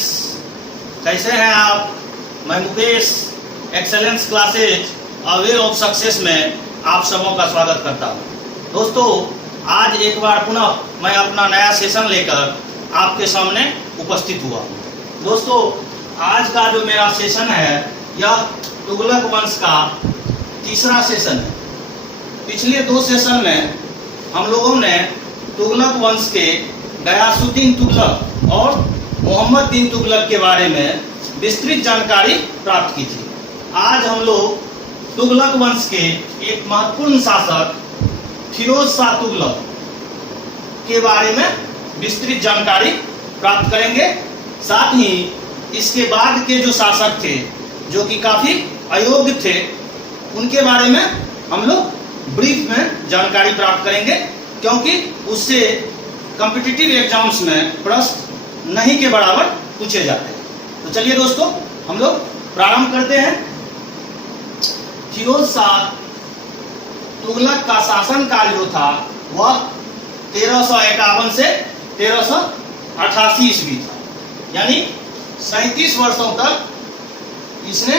Friends, कैसे हैं आप। मैं Mukesh excellence classes a way of success में आप सबों का स्वागत करता हूं। दोस्तों, आज एक बार पुनः मैं अपना नया सेशन लेकर आपके सामने उपस्थित हुआ हूं। दोस्तों, आज का जो मेरा सेशन है यह तुगलक वंश का तीसरा सेशन है। पिछले दो सेशन में हम लोगों ने तुगलक वंश के गयासुद्दीन तुगलक और मोहम्मद बिन तुगलक के बारे में विस्तृत जानकारी प्राप्त की थी। आज हम लोग तुगलक वंश के एक महत्वपूर्ण शासक फिरोज शाह तुगलक के बारे में विस्तृत जानकारी प्राप्त करेंगे। साथ ही इसके बाद के जो शासक थे जो कि काफी अयोग्य थे, उनके बारे में हम लोग ब्रीफ में जानकारी प्राप्त करेंगे, क्योंकि उससे कॉम्पिटिटिव एग्जाम्स में प्रश्न नहीं के बराबर पूछे जाते हैं। तो चलिए दोस्तों, हम लोग प्रारंभ करते हैं। फिरोज शाह तुगलक का शासनकाल जो था वह 1351 से 1388 ईस्वी था, यानी 37 वर्षों तक इसने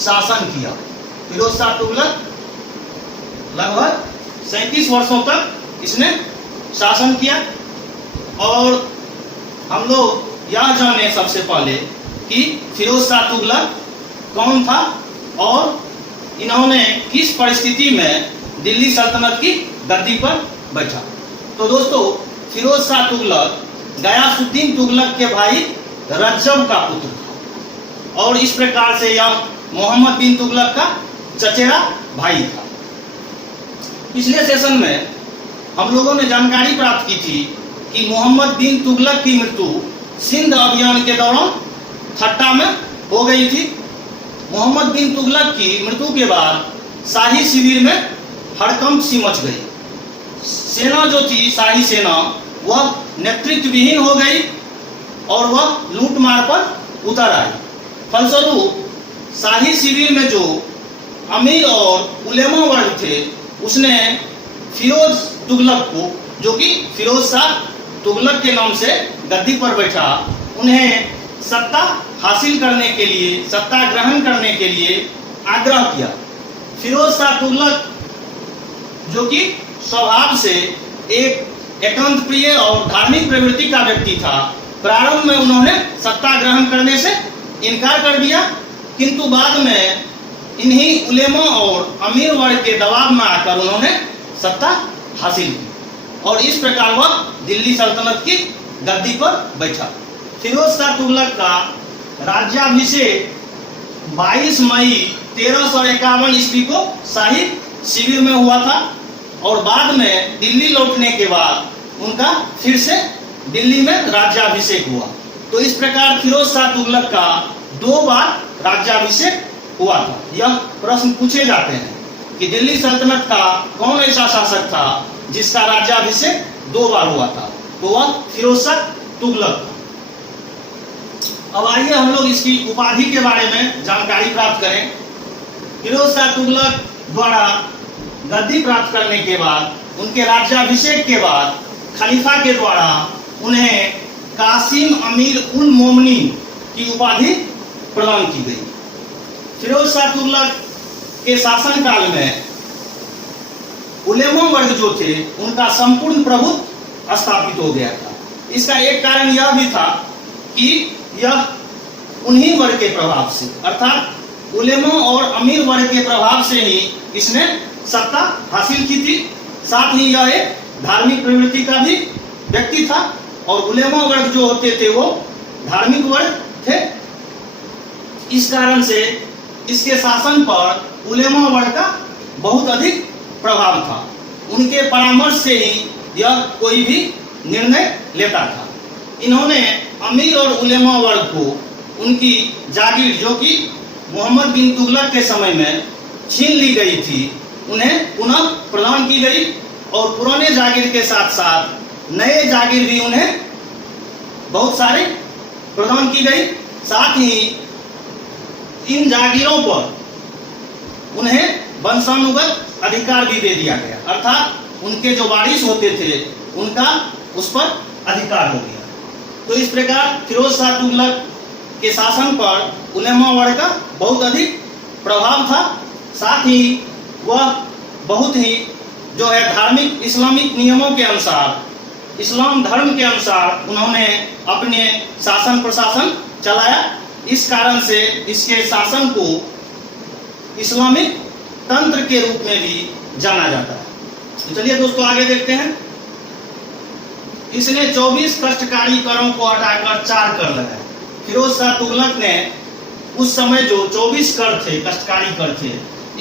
शासन किया। फिरोज शाह तुगलक लगभग 37 वर्षों तक इसने शासन किया। और हम लोग यह जाने सबसे पहले कि फिरोज शाह तुगलक कौन था और इन्होंने किस परिस्थिति में दिल्ली सल्तनत की गद्दी पर बैठा। तो दोस्तों, फिरोज शाह तुगलक गयासुद्दीन तुगलक के भाई रज्जब का पुत्र था और इस प्रकार से यह मोहम्मद बिन तुगलक का चचेरा भाई था। पिछले सेशन में हम लोगों ने जानकारी प्राप्त की थी कि मोहम्मद बिन तुगलक की मृत्यु सिंध अभियान के दौरान ठट्टा में हो गई थी। मोहम्मद बिन तुगलक की मृत्यु के बाद शाही शिविर में हड़कंप सी मच गई। सेना जो थी, शाही सेना, वह नेतृत्व विहीन हो गई और वह लूटमार पर उतर आई। फलस्वरूप शाही शिविर में जो अमीर और उलेमा वर्ग थे, उसने फिरोज तुगलक को, जो कि फिरोज शाह तुगलक के नाम से गद्दी पर बैठा, उन्हें सत्ता हासिल करने के लिए, सत्ता ग्रहण करने के लिए आग्रह किया। फिरोज शाह तुगलक जो कि स्वभाव से एक एकांत प्रिय और धार्मिक प्रवृत्ति का व्यक्ति था, प्रारंभ में उन्होंने सत्ता ग्रहण करने से इनकार कर दिया, किंतु बाद में इन्हीं उलेमा और अमीर वर्ग के दबाव में आकर उन्होंने सत्ता हासिल की और इस प्रकार वह दिल्ली सल्तनत की गद्दी पर बैठा। फिरोज शाह तुगलक का राज्याभिषेक 22 मई 1351 ईस्वी को शाही शिविर में हुआ था और बाद में दिल्ली लौटने के बाद उनका फिर से दिल्ली में राज्याभिषेक हुआ। तो इस प्रकार फिरोज शाह तुगलक का 2 बार राज्याभिषेक हुआ था। यह प्रश्न पूछे जाते हैं कि दिल्ली सल्तनत का कौन ऐसा शासक था जिसका राज्याभिषेक 2 बार हुआ था, तो वह फिरोज शाह तुगलक था। अब आइए हम लोग इसकी उपाधि के बारे में जानकारी प्राप्त करें। फिरोज शाह तुगलक द्वारा गद्दी प्राप्त करने के बाद, उनके राज्याभिषेक के बाद खलीफा के द्वारा उन्हें कासिम अमीर उल मोमिनीन की उपाधि प्रदान की गई। फिरोज शाह तुगलक के शासनकाल में उलेमा वर्ग जो थे, उनका संपूर्ण प्रभुत्व स्थापित हो गया था। इसका एक कारण यह भी था कि यह उन्हीं वर्ग के प्रभाव से, अर्थात उलेमा और अमीर वर्ग के प्रभाव से ही इसने सत्ता हासिल की थी। साथ ही यह एक धार्मिक प्रवृत्ति का भी व्यक्ति था और उलेमा वर्ग जो होते थे वो धार्मिक वर्ग थे। इस कारण से इसके शासन पर उलेमा वर्ग का बहुत अधिक प्रभाव था। उनके परामर्श से ही यह कोई भी निर्णय लेता था। इन्होंने अमीर और उलेमा वर्ग को उनकी जागीर, जो कि मोहम्मद बिन तुगलक के समय में छीन ली गई थी, उन्हें पुनः प्रदान की गई और पुराने जागीर के साथ साथ नए जागीर भी उन्हें बहुत सारे प्रदान की गई। साथ ही इन जागीरों पर उन्हें वंशानुगत अधिकार भी दे दिया गया, अर्थात उनके जो वारिस होते थे उनका उस पर अधिकार हो गया। तो इस प्रकार फिरोज शाह तुगलक के शासन पर उलेमा वर्ग का बहुत अधिक प्रभाव था। साथ ही वह बहुत ही जो है धार्मिक इस्लामिक नियमों के अनुसार, इस्लाम धर्म के अनुसार उन्होंने अपने शासन प्रशासन चलाया। इस कारण से इसके शासन को इस्लामिक तंत्र के रूप में भी जाना जाता है। तो चलिए दोस्तों आगे देखते हैं। इसने 24 कष्टकारी करों को हटाकर 4 कर लगाए। फिरोज शाह तुगलक ने उस समय जो 24 कर थे, कष्टकारी कर थे,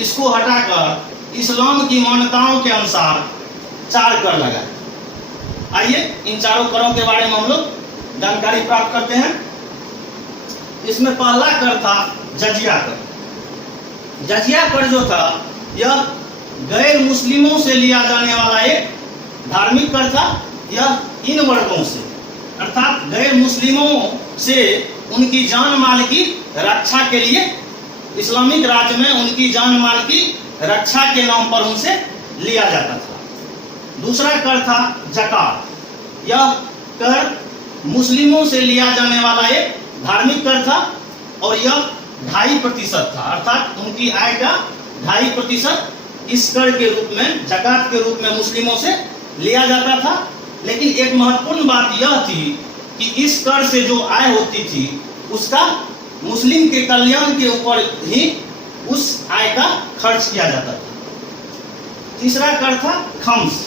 इसको हटाकर इस्लाम की मान्यताओं के अनुसार 4 कर लगाए। आइए इन चारों करों के बारे में हम लोग जानकारी प्राप्त करते हैं। इसमें पहला कर था जजिया कर। जजिया कर जो था यह गैर मुस्लिमों से लिया जाने वाला एक धार्मिक कर था। यह इन वर्गों से अर्थात गैर मुस्लिमों से उनकी जान माल की रक्षा के लिए, इस्लामिक राज्य में उनकी जान माल की रक्षा के नाम पर उनसे लिया जाता था। दूसरा कर था ज़कात। यह कर मुस्लिमों से लिया जाने वाला एक धार्मिक कर था और यह 2.5% था, अर्थात उनकी आय का 2.5% इस कर के रूप में, ज़कात के रूप में मुस्लिमों से लिया जाता था। लेकिन एक महत्वपूर्ण बात यह थी कि इस कर से जो आय होती थी उसका मुस्लिम के कल्याण के ऊपर ही उस आय का खर्च किया जाता था। तीसरा कर था खम्स।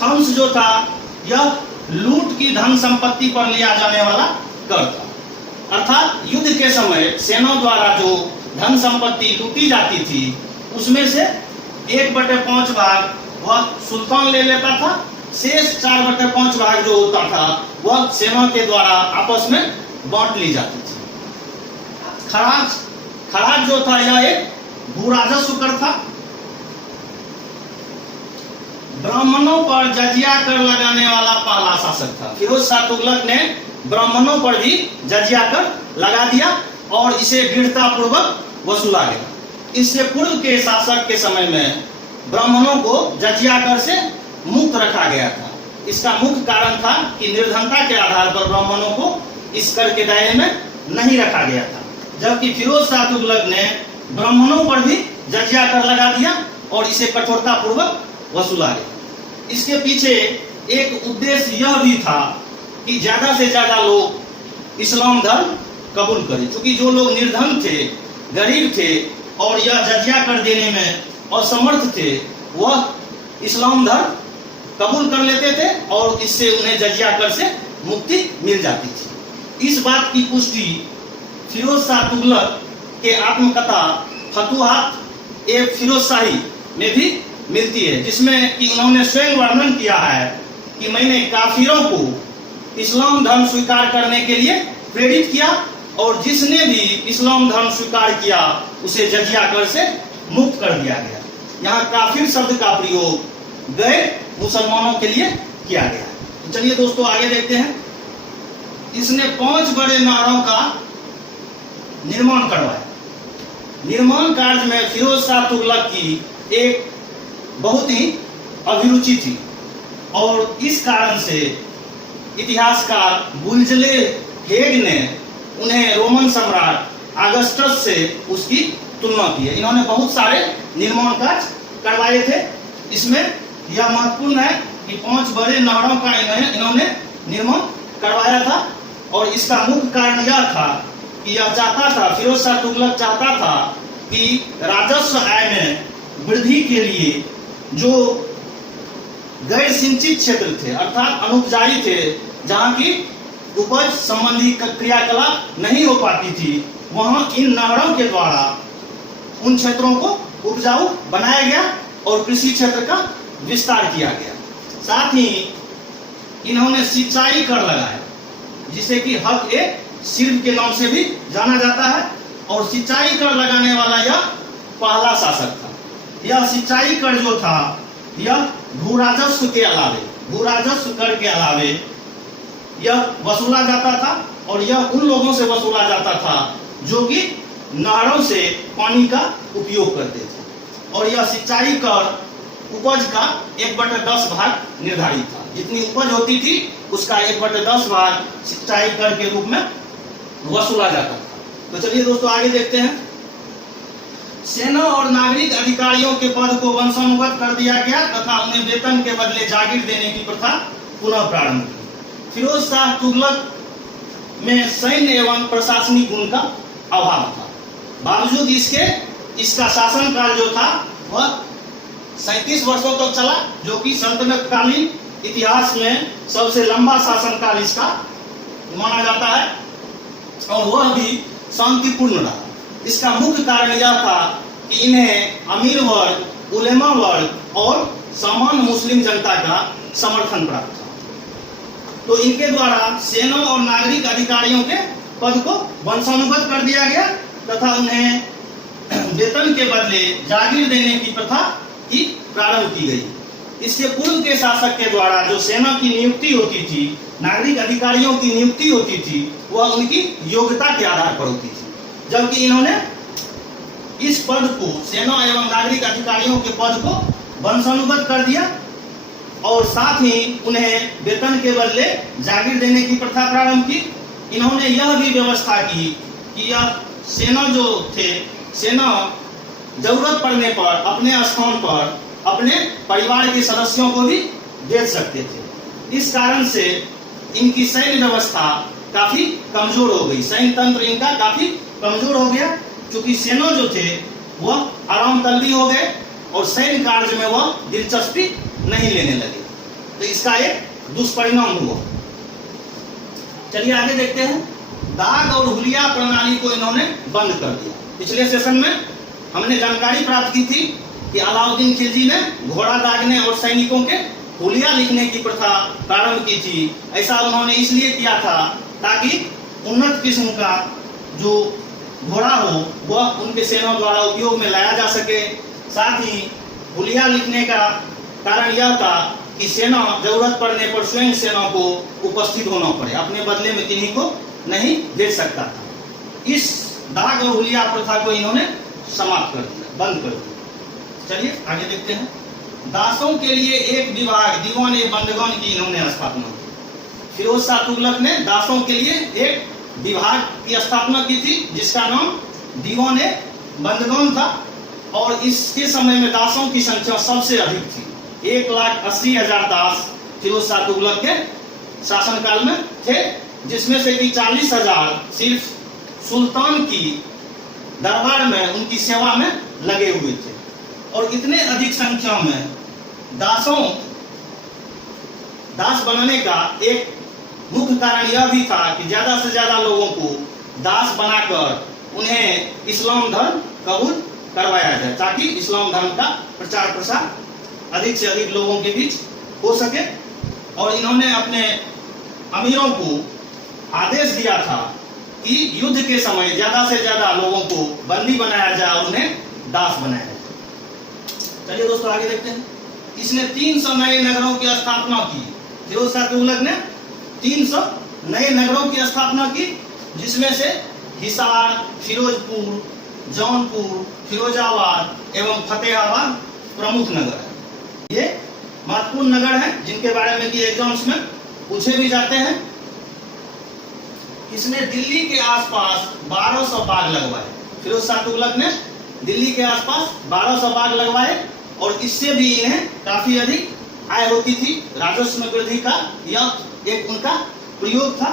खम्स जो था यह लूट की धन संपत्ति पर लिया जाने वाला कर था, अर्थात युद्ध के समय सेना द्वारा जो धन संपत्ति लूटी जाती थी उसमें से 1/5 भाग वह सुल्तान ले लेता था, शेष 4/5 भाग जो होता था वह सेना के द्वारा आपस में बांट ली जाती थी। खराज, खराज जो था यह एक भू राजस्व कर था। ब्राह्मणों पर जजिया कर लगाने वाला पहला शासक था। फिरोज शाह तुगलक ने ब्राह्मणों पर भी जजिया कर लगा दिया और इसे दृढ़ता पूर्वक वसूला गया। इससे पूर्व के शासक के समय में ब्राह्मणों को जजिया कर से मुक्त रखा गया था। इसका मुख्य कारण था कि निर्धनता के आधार पर ब्राह्मणों को इस कर के दायरे में नहीं रखा गया था, जबकि फिरोज शाह तुगलक ने ब्राह्मणों पर भी जजिया कर लगा दिया और इसे कठोरता पूर्वक वसूला गया। इसके पीछे एक उद्देश्य यह भी था कि ज्यादा से ज्यादा लोग इस्लाम धर्म कबूल करें, क्योंकि जो लोग निर्धन थे, गरीब थे और यह जजिया कर देने में असमर्थ थे, वह इस्लाम धर्म कबूल कर लेते थे और इससे उन्हें जजिया कर से मुक्ति मिल जाती थी। इस बात की पुष्टि फिरोज शाह तुगलक के आत्मकथा फतुहात ए फिरोज शाही में भी मिलती है, जिसमें कि उन्होंने स्वयं वर्णन किया है कि मैंने काफिरों को इस्लाम धर्म स्वीकार करने के लिए प्रेरित किया और जिसने भी इस्लाम धर्म स्वीकार किया उसे जजिया कर से मुक्त कर दिया गया। यहाँ काफिर शब्द का प्रयोग गैर मुसलमानों के लिए किया गया। तो चलिए दोस्तों आगे देखते हैं। इसने 5 बड़े नहरों का निर्माण करवाया। निर्माण कार्य में फिरोज शाह तुगलक की एक बहुत ही अभिरुचि थी और इस कारण से इतिहासकार बुल्जले हेग ने उन्हें रोमन सम्राट अगस्टस से उसकी तुलना की है। इन्होंने बहुत सारे निर्माण कार्य करवाए थे। इसमें यह महत्वपूर्ण है कि 5 बड़े नहरों का इन्होंने निर्माण करवाया था और इसका मुख्य कारण यह था कि यह चाहता था, फिरोज शाह तुगलक चाहता था कि राजस्व आय में वृद्धि के लिए जो गैर सिंचित क्षेत्र थे अर्थात अनुपजाई थे, जहाँ की उपज संबंधी क्रियाकलाप नहीं हो पाती थी, वहां इन नहरों के द्वारा उन क्षेत्रों को उपजाऊ बनाया गया और कृषि क्षेत्र का विस्तार किया गया। साथ ही इन्होंने सिंचाई कर लगाया, जिसे कि हक ए सिर्फ के नाम से भी जाना जाता है और सिंचाई कर लगाने वाला यह पहला शासक था। यह सिंचाई कर जो था यह भू राजस्व के अलावे, भू राजस्व कर के अलावे यह वसूला जाता था और यह उन लोगों से वसूला जाता था जो कि नहरों से पानी का उपयोग करते थे और यह सिंचाई कर उपज का 1/10 भाग निर्धारित था। जितनी उपज होती थी उसका 1/10 भाग सिंचाई कर के रूप में वसूला जाता था। तो चलिए दोस्तों आगे देखते हैं। सेना और नागरिक अधिकारियों के पद को वंशानुगत कर दिया गया तथा उन्हें वेतन के बदले जागीर देने की प्रथा पुनः प्रारंभ की। फिरोज शाह तुगलक में सैन्य एवं प्रशासनिक गुण का अभाव था। बावजूद इसके इसका शासनकाल जो था वह 37 वर्षों तक चला, जो कि सल्तनत कालीन इतिहास में सबसे लंबा शासनकाल इसका माना जाता है, और वह भी शांतिपूर्ण रहा। इसका मुख्य कारण यह था कि इन्हें अमीर वर्ग, उलेमा वर्ग और सामान्य मुस्लिम जनता का समर्थन प्राप्त था। तो इनके द्वारा सेना और नागरिक अधिकारियों के पद को वंशानुगत कर दिया गया तथा उन्हें वेतन के बदले जागीर देने की प्रथा की प्रारंभ की गई। इसके पूर्व के शासक के द्वारा जो सेना की नियुक्ति होती थी, नागरिक अधिकारियों की नियुक्ति होती थी, वह उनकी योग्यता के आधार पर होती थी, जबकि इन्होंने इस पद को, सेना एवं नागरिक अधिकारियों के पद को वंशानुगत कर दिया और साथ ही उन्हें वेतन के बदले जागीर देने की प्रथा प्रारंभ की। इन्होंने यह भी व्यवस्था की कि यह सेना जो थे, सेना जरूरत पड़ने पर अपने स्थान पर अपने परिवार के सदस्यों को भी दे सकते थे। इस कारण से इनकी सैन्य व्यवस्था काफी कमजोर हो गई, सैन्य तंत्र इनका काफी कमजोर हो गया, क्योंकि सेना जो थे वह आराम तल्ली हो गए और सैन्य कार्य में वह दिलचस्पी नहीं लेने लगे। तो इसका एक दुष्परिणाम हुआ। चलिए आगे देखते हैं। दाग और हुलिया प्रणाली को इन्होंने बंद कर दिया। पिछले सेशन में हमने जानकारी प्राप्त की थी कि अलाउद्दीन खिलजी ने घोड़ा दागने और सैनिकों के हुलिया लिखने की प्रथा प्रारंभ की थी। ऐसा उन्होंने इसलिए किया था ताकि उन्नत किस्म का जो घोड़ा हो वह उनके सेना द्वारा उपयोग में लाया जा सके। साथ ही हुलिया लिखने का कारण यह था कि सेना जरूरत पड़ने पर स्वयं सेना को उपस्थित होना पड़े, अपने बदले में किन्हीं को नहीं भेज सकता था। इस दाग और हुलिया प्रथा को इन्होंने समाप्त कर दिया, बंद कर दिया। चलिए आगे देखते हैं। दासों के लिए एक विभाग दीवान-ए बंदगन की इन्होंने स्थापना की। फिरोज शाह तुगलक ने दासों के लिए एक विभाग की स्थापना की थी जिसका नाम दीवान-ए बंदगन था, और इसके समय में दासों की संख्या सबसे अधिक थी। 1,80,000 दास फिरोज शाह तुगलक के शासनकाल में थे, जिसमें से कि 40,000 सिर्फ सुल्तान की दरबार में उनकी सेवा में लगे हुए थे। और इतने अधिक संख्या में दास बनाने का एक मुख्य कारण यह भी था कि ज्यादा से ज्यादा लोगों को दास बनाकर उन्हें इस्लाम धर्म कबूल करवाया जाए, ताकि इस्लाम धर्म का प्रचार प्रसार अधिक से अधिक लोगों के बीच हो सके। और इन्होंने अपने अमीरों को आदेश दिया था कि युद्ध के समय ज्यादा से ज्यादा लोगों को बंदी बनाया जाए और उन्हें दास बनाया जाए। चलिए दोस्तों आगे देखते हैं। इसने 300 नए नगरों की स्थापना की। फिरोज शाह तुगलक ने 300 नए नगरों की स्थापना की, जिसमें से हिसार, फिरोजपुर, जौनपुर, फिरोजाबाद एवं फतेहाबाद प्रमुख नगर है। ये महत्वपूर्ण नगर हैं जिनके बारे में कि एग्जाम्स में पूछे भी जाते हैं। इसने दिल्ली के आसपास 1200 बाग लगवाए। फिरोज शाह तुगलक ने दिल्ली के आसपास 1200 बाग लगवाए, और इससे भी इन्हें काफी अधिक आय होती थी। राजस्व में वृद्धि का यह एक उनका प्रयोग था।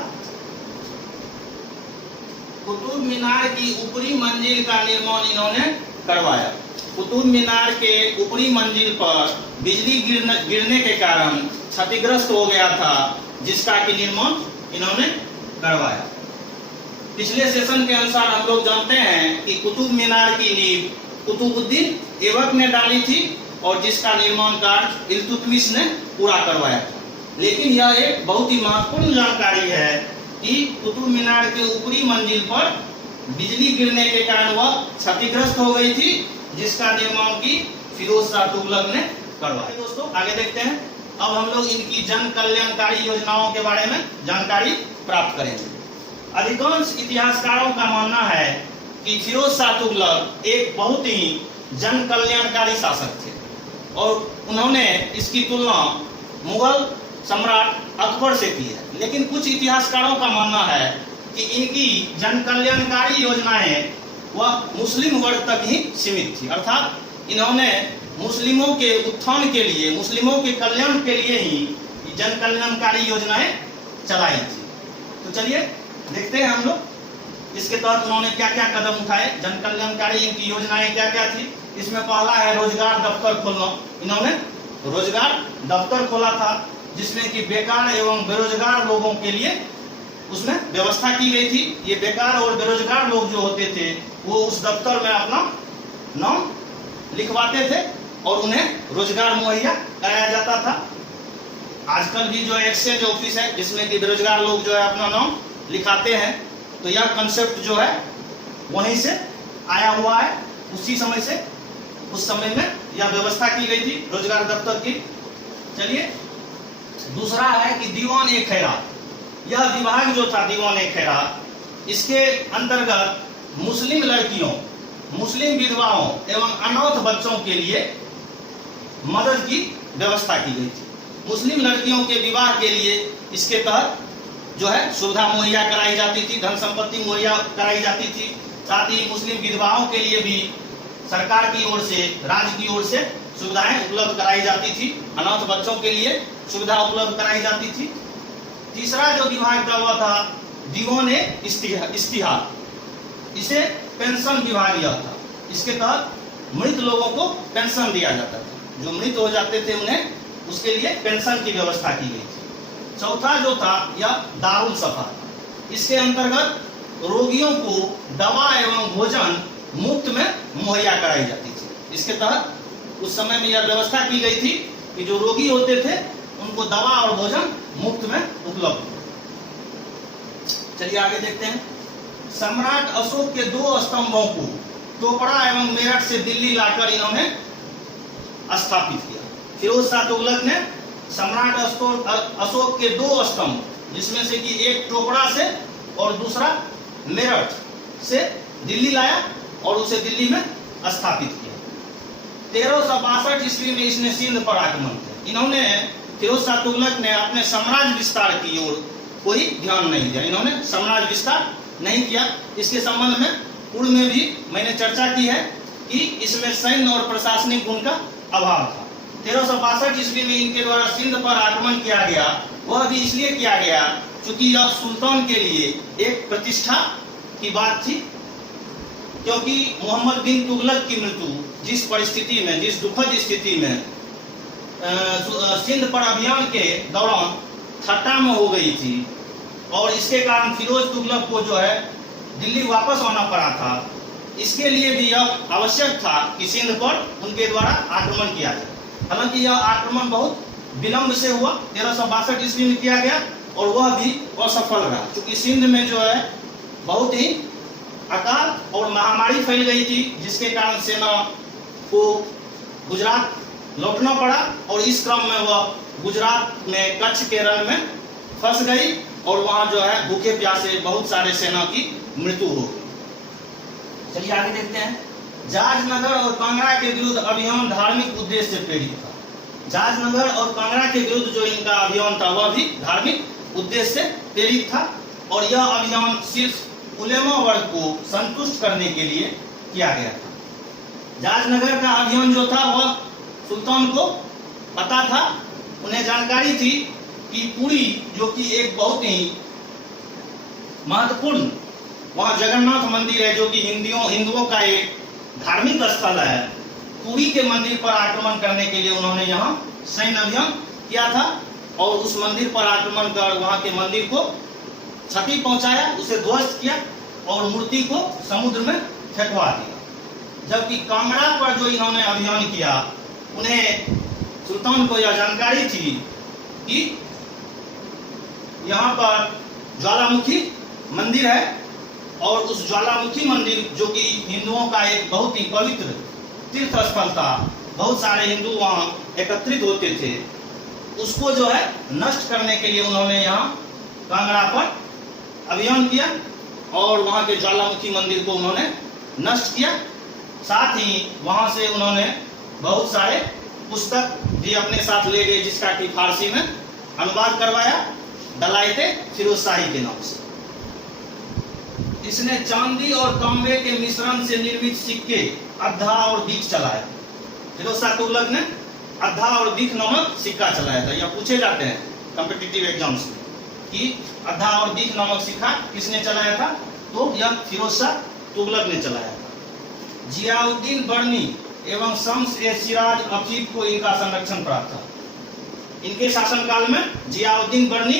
कुतुब मीनार की ऊपरी मंजिल का निर्माण इन्होंने करवाया। कुतुब मीनार के ऊपरी मंजिल पर बिजली गिरने के कारण क्षतिग्रस्त हो गया था, जिसका कि निर्माण इन्होंने करवाया। पिछले सेशन के अनुसार हम लोग जानते हैं कि कुतुब मीनार की नींव कुतुबुद्दीन ऐबक ने डाली थी, और जिसका निर्माण कार्य इल्तुतमिश ने पूरा करवाया था। लेकिन यह एक बहुत ही महत्वपूर्ण जानकारी है कि कुतुब मीनार के ऊपरी मंजिल पर बिजली गिरने के कारण वह क्षतिग्रस्त हो गई थी, जिसका निर्माण की फिरोज शाह तुगलक ने करवाया। दोस्तों आगे देखते हैं। अब हम लोग इनकी जन कल्याणकारी योजनाओं के बारे में जानकारी प्राप्त करेंगे। अधिकांश इतिहासकारों का मानना है कि फिरोज शाह तुगलक एक बहुत ही जन कल्याणकारी शासक थे, और उन्होंने इसकी तुलना मुगल सम्राट अकबर से की है। लेकिन कुछ इतिहासकारों का मानना है कि इनकी जन कल्याणकारी योजनाएं वह मुस्लिम वर्ग तक ही सीमित थी, अर्थात इन्होंने मुस्लिमों के उत्थान के लिए, मुस्लिमों के कल्याण के लिए ही जन कल्याणकारी योजनाएं चलाई थी। तो चलिए देखते हैं हम लोग इसके तहत उन्होंने क्या क्या कदम उठाए, जन कल्याणकारी इनकी योजनाएं क्या क्या थी। इसमें पहला है रोजगार दफ्तर खोलना। इन्होंने रोजगार दफ्तर खोला था जिसमें कि बेकार एवं बेरोजगार लोगों के लिए उसमें व्यवस्था की गई थी। ये बेकार और बेरोजगार लोग जो होते थे वो उस दफ्तर में अपना नाम लिखवाते थे और उन्हें रोजगार मुहैया कराया जाता था। आजकल भी जो एक्सचेंज ऑफिस है जिसमें कि बेरोजगार लोग जो है अपना नाम लिखाते हैं, तो यह कंसेप्ट जो है वहीं से आया हुआ है। उसी समय से, उस समय में यह व्यवस्था की गई थी रोजगार दफ्तर की। चलिए दूसरा है कि दीवान ए खैरात। यह विभाग जो था दीवान ए खैरात, इसके अंतर्गत मुस्लिम लड़कियों, मुस्लिम विधवाओं एवं अनाथ बच्चों के लिए मदद की व्यवस्था की गई थी। मुस्लिम लड़कियों के विवाह के लिए इसके तहत जो है सुविधा मुहैया कराई जाती थी, धन संपत्ति मुहैया कराई जाती थी। साथ ही मुस्लिम विधवाओं के लिए भी सरकार की ओर से, राज्य की ओर से सुविधाएं उपलब्ध कराई जाती थी। अनाथ बच्चों के लिए सुविधा उपलब्ध कराई जाती थी। तीसरा जो विभाग था वह था दीवान इश्तिहार। इसे पेंशन विभाग यह था। इसके तहत मृत लोगों को पेंशन दिया जाता था, जो मृत हो जाते थे उन्हें उसके लिए पेंशन की व्यवस्था की गई थी। चौथा जो था यह दारुल सफा। इसके अंतर्गत रोगियों को दवा एवं भोजन मुफ्त में मुहैया कराई जाती थी। इसके तहत उस समय में यह व्यवस्था की गई थी कि जो रोगी होते थे उनको दवा और भोजन मुफ्त में उपलब्ध। चलिए आगे देखते हैं। सम्राट अशोक के 2 स्तंभों को टोपड़ा एवं मेरठ से दिल्ली लाकर इन्होंने स्थापित किया। फिरोज शाह तुगलक ने सम्राट अशोक के 2 स्तंभ, जिसमें से कि एक टोपड़ा से और दूसरा मेरठ से दिल्ली लाया और उसे दिल्ली में स्थापित किया। 1362 ईस्वी में इसने सिंध पर आक्रमण किया। इन्होंने, फिरोज शाह तुगलक ने अपने साम्राज्य विस्तार की ओर कोई ध्यान नहीं दिया। इन्होंने साम्राज्य विस्तार नहीं किया। इसके संबंध में पूर्व में भी मैंने चर्चा की है कि इसमें सैन्य और प्रशासनिक गुण का अभाव था। 1362 ईस्वी में इनके द्वारा सिंध पर आक्रमण किया गया। वह भी इसलिए किया गया क्योंकि यह सुल्तान के लिए एक प्रतिष्ठा की बात थी, क्योंकि मोहम्मद बिन तुगलक की मृत्यु जिस परिस्थिति में, जिस दुखद स्थिति में सिंध पर अभियान के दौरान ठट्टा में हो गई थी, और इसके कारण फिरोज तुगलक को जो है दिल्ली वापस आना पड़ा था। इसके लिए भी यह आवश्यक था कि सिंध पर उनके द्वारा आक्रमण किया जाए। हालांकि यह आक्रमण बहुत विलंब से हुआ, 1362 ईस्वी में किया गया और वह भी असफल रहा, क्योंकि सिंध में जो है बहुत ही अकाल और महामारी फैल गई थी, जिसके कारण सेना को गुजरात लौटना पड़ा और इस क्रम में वह गुजरात में कच्छ के रण में फंस गई और वहां जो है भूखे प्यासे बहुत सारे सेना की मृत्यु हो गई। चलिए आगे देखते हैं। जाजनगर और कांगड़ा के विरुद्ध अभियान धार्मिक उद्देश्य से प्रेरित था। जाजनगर और कांगड़ा के विरुद्ध जो इनका अभियान था वह भी धार्मिक उद्देश्य से प्रेरित था, और यह अभियान सिर्फ उलेमा वर्ग को संतुष्ट करने के लिए किया गया था। जाजनगर का अभियान जो था वह सुल्तान को पता था, उन्हें जानकारी थी कि पुरी, जो कि एक बहुत ही महत्वपूर्ण वहां जगन्नाथ मंदिर है, जो कि हिंदुओं का एक धार्मिक स्थल है, पुरी के मंदिर पर आक्रमण करने के लिए उन्होंने यहाँ सैन्य अभियान किया था और उस मंदिर पर आक्रमण कर वहां के मंदिर को क्षति पहुंचाया, उसे ध्वस्त किया और मूर्ति को समुद्र में फेंकवा दिया। जबकि कांगड़ा पर जो इन्होंने अभियान किया, उन्हें सुल्तान को यह जानकारी थी कि यहाँ पर ज्वालामुखी मंदिर है और उस ज्वालामुखी मंदिर, जो कि हिंदुओं का एक बहुत ही पवित्र तीर्थ स्थल था, बहुत सारे हिंदू वहाँ एकत्रित होते थे, उसको जो है नष्ट करने के लिए उन्होंने यहाँ कांगड़ा पर अभियान किया और वहाँ के ज्वालामुखी मंदिर को उन्होंने नष्ट किया। साथ ही वहाँ से उन्होंने बहुत सारे पुस्तक भी अपने साथ ले गए, जिसका कि फारसी में अनुवाद करवाया दलाइते फिरोज शाही के नाम से। इसने चांदी और तांबे के मिश्रण से निर्मित सिक्के अद्धा और बीख चलाया। फिरोज शाह तुगलक ने अद्धा और बीख नामक सिक्का चलाया था। यह पूछे जाते हैं कॉम्पिटिटिव एग्जाम्स में कि अद्धा और बीख नामक सिक्का किसने चलाया था, तो यह फिरोज शाह तुगलक ने चलाया था। जियाउद्दीन बर्नी एवं शम्स ए सिराज अफीफ को इनका संरक्षण प्राप्त था। इनके शासनकाल में जियाउद्दीन बर्नी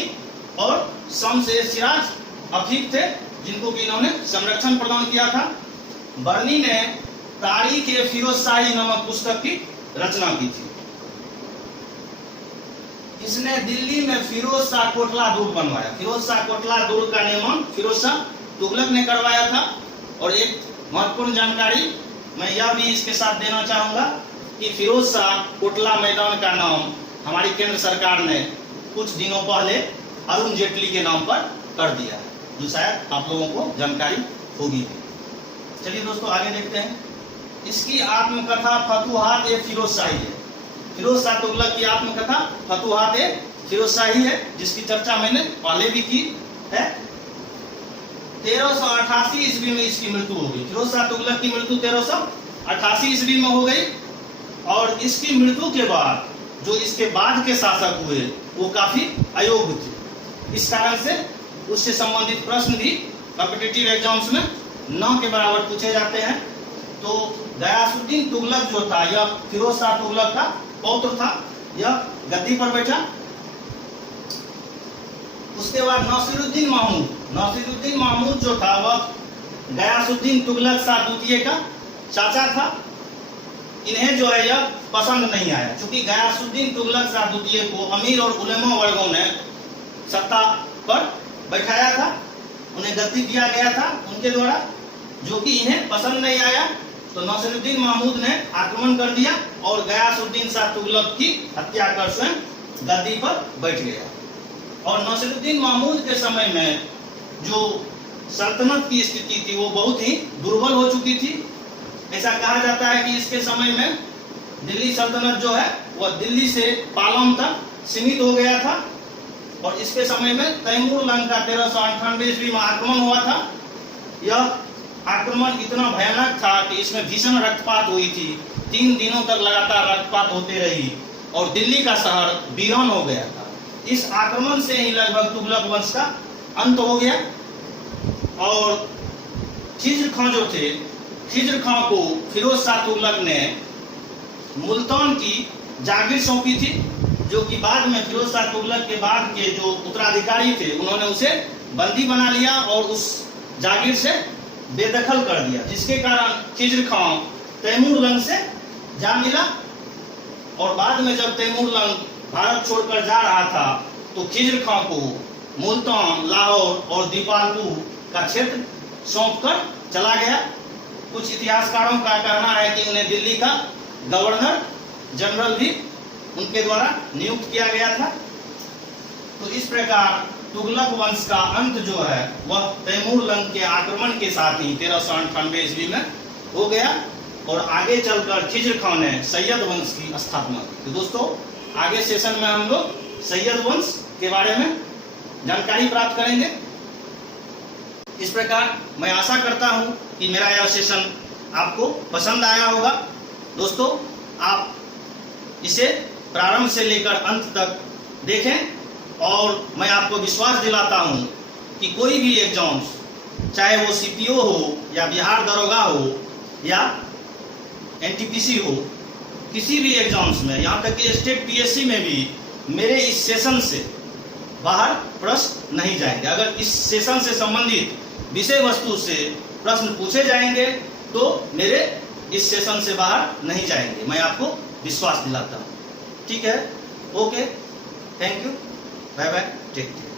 और शम्स ए सिराज अफीफ थे, जिनको कि इन्होंने संरक्षण प्रदान किया था। बर्नी ने तारीख ए फिरोज शाही नामक पुस्तक की रचना की थी। इसने दिल्ली में फिरोज शाह कोटला दुर्ग बनवाया। फिरोज शाह कोटला दुर्ग का निर्माण फिरोज शाह तुगलक ने करवाया था। और एक महत्वपूर्ण जानकारी मैं यह भी इसके साथ देना चाहूंगा कि फिरोज शाह कोटला मैदान का नाम हमारी केंद्र सरकार ने कुछ दिनों पहले अरुण जेटली के नाम पर कर दिया है, जो शायद आप लोगों को जानकारी होगी। चलिए दोस्तों आगे देखते हैं। इसकी आत्मकथा फतुहात ए फिरोज शाही है। फिरोज शाह तुगलक की आत्मकथा फतुहात ए फिरोज शाही है, जिसकी चर्चा मैंने पहले भी की है। 1388 ईस्वी में इसकी मृत्यु हो गई। फिरोज शाह तुगलक की मृत्यु 1388 ईस्वी में हो गई। और इसकी मृत्यु के बाद जो इसके बाद के शासक हुए वो काफी अयोग्य थे। इस कारण से उससे संबंधित प्रश्न भी कॉम्पिटिटिव एग्जाम्स में 9 के बराबर पूछे जाते हैं। तो गयासुद्दीन तुगलक जो था यह फिरोज शाह तुगलक का पौत्र था। यह गद्दी पर बैठा। उसके बाद नासिरुद्दीन महमूद। नासिरुद्दीन महमूद जो था वह गयासुद्दीन तुगलक शाह द्वितीय का चाचा था। इन्हें जो है यह पसंद नहीं आया, क्योंकि गयासुद्दीन तुगलक शाह द्वितीय को अमीर और उलेमा वर्गों ने सत्ता पर बैठाया था, उन्हें गद्दी दिया गया था उनके द्वारा, जो कि इन्हें पसंद नहीं आया। तो नासिरुद्दीन महमूद ने आक्रमण कर दिया और गयासुद्दीन शाह तुगलक की हत्या कर स्वयं गद्दी पर बैठ गया। और नासिरुद्दीन महमूद के समय में जो सल्तनत की स्थिति थी वो बहुत ही दुर्बल हो चुकी थी। ऐसा कहा जाता है कि इसके समय में दिल्ली सल्तनत जो है वह दिल्ली से पालम तक सीमित हो गया था। और इसके समय में तैमूर लंग का 1398 ईस्वी में आक्रमण हुआ था। यह आक्रमण इतना भयानक था कि इसमें भीषण रक्तपात हुई थी। 3 दिनों तक लगातार रक्तपात होते रही और दिल्ली का शहर वीरान हो गया था। इस आक्रमण से ही लगभग तुगलक वंश का अंत हो गया। और खिज्र खां जो थे, खिज्र खां को फिरोज शाह तुगलक ने मुल्तान की जागीर सौंपी थी, जो कि बाद में फिरोज शाह तुगलक के बाद के जो उत्तराधिकारी थे उन्होंने उसे बंदी बना लिया और उस जागीर से बेदखल कर दिया, जिसके कारण खिज्र खां तैमूर लंग से जा मिला। और बाद में जब तैमूर लंग भारत छोड़कर जा रहा था तो खिज्र खां को मुल्तान, लाहौर और दीपालपुर का क्षेत्र सौंपकर चला गया। कुछ इतिहासकारों का कहना है कि उन्हें दिल्ली का गवर्नर जनरल भी उनके द्वारा नियुक्त किया गया था। तो इस प्रकार तुगलक वंश का अंत जो है वह तैमूर लंग के आक्रमण के साथ ही 1398 ईस्वी में हो गया। और आगे चलकर खिज्र खां ने सैयद वंश की स्थापना की। तो दोस्तों आगे सेशन में हम लोग सैयद वंश के बारे में जानकारी प्राप्त करेंगे। इस प्रकार मैं आशा करता हूं कि मेरा यह सेशन आपको पसंद आया होगा। दोस्तों आप इसे प्रारंभ से लेकर अंत तक देखें और मैं आपको विश्वास दिलाता हूं कि कोई भी एग्जाम्स, चाहे वो सीपीओ हो या बिहार दरोगा हो या एनटीपीसी हो, किसी भी एग्जाम्स में, यहाँ तक कि स्टेट पीएससी में भी मेरे इस सेशन से बाहर प्रश्न नहीं जाएंगे। अगर इस सेशन से संबंधित विषय वस्तु से प्रश्न पूछे जाएंगे तो मेरे इस सेशन से बाहर नहीं जाएंगे, मैं आपको विश्वास दिलाता हूँ। ठीक है, okay, thank you, bye bye, take care.